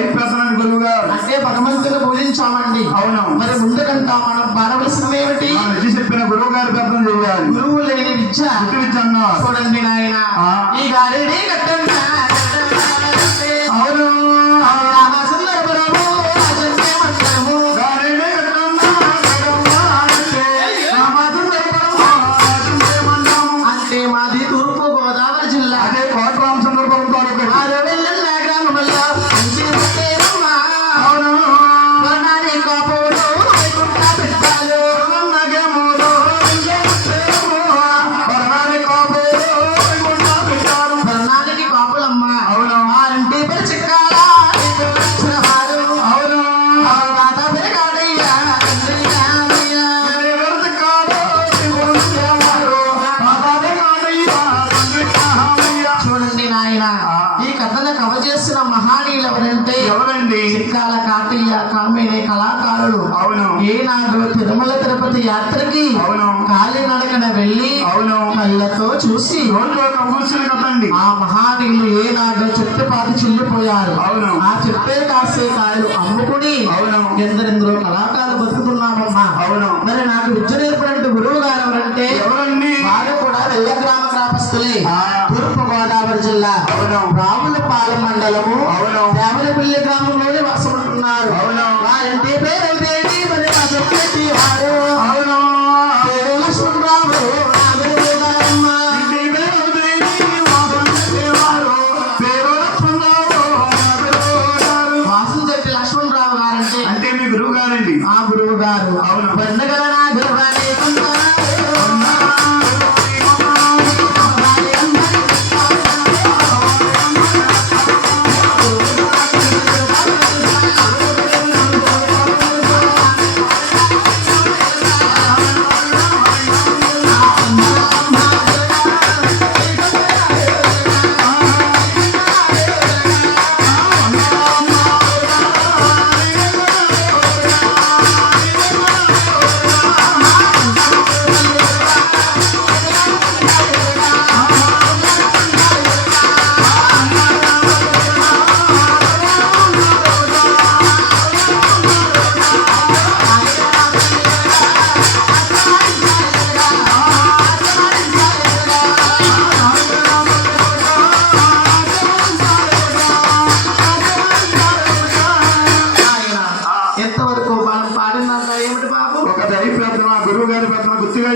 అయిపోతున్నాను గురువు గారు. అంటే భగవంతుని పూజించామండి. అవును. మరి ముందుకంటా మనం పాడవలసినవి ఏమిటి? నిజ చెప్పిన గురువు గారి ప్రార్థన చేయాలి. గురువు లేని విద్య విద్య అన్నారు. చూడండి నాయన ఈ గాడిని కట్టండి. అవును. అంటే మాది తూర్పు గోదావరి జిల్లా. అదే కోట రామచంద్రపురం తాలూకా. అవును. భరణానికి కాపులమ్మ. అవును. ఆరింటి పేరు చిక్కాల. అవును. తాత పేరు కాడయ్య. చూడండి నాయన ఈ కథను కవ చేసిన మహానీయులు ఎవరంటే ఎవరండి? చిక్కాల కాటయ్య కామిని కళాకారులు. అవును. ఏనాడు తిరుమల తిరుపతి యాత్రకి అవును. కాలినడకన వెళ్ళి అవును. కళ్ళతో చూసి రోజు ఒక కూర్చుని కదండి. ఆ మహానీయులు ఏనాడు చెట్టుపాతి చిల్లిపోయారు. అవును. ఆ చెట్టే కాసే కాయలు అమ్ముకుని అవును. ఎందరెందరో కళాకారులు బతుకుతున్నామమ్మా. అవును. మరి నాకు విద్య నేర్పినట్టు గురువు గారు ఎవరంటే ఎవరండి? వారు కూడా వెయ్య గ్రామస్తులే. తూర్పు గోదావరి జిల్లా అవును. రావులపాలెం మండలము అవును. దేవలపల్లి గ్రామంలోనే వసముంటున్నారు. అవును. వారింటి పేరు మరి మా చెప్పేటి వారు. అవును. పేరు లక్ష్మణరావు. వాసు చెట్టి లక్ష్మణరావు గారంటే అంటే మీ గురువు గారండి. ఆ గురువు గారు. అవును. బండగల నా గురువానే ఎంతవరకు మనం పాడినాక ఏమిటి బాబు? ఒక దైవ ప్రార్థన గురువు గారి ప్రార్థన గుర్తుగా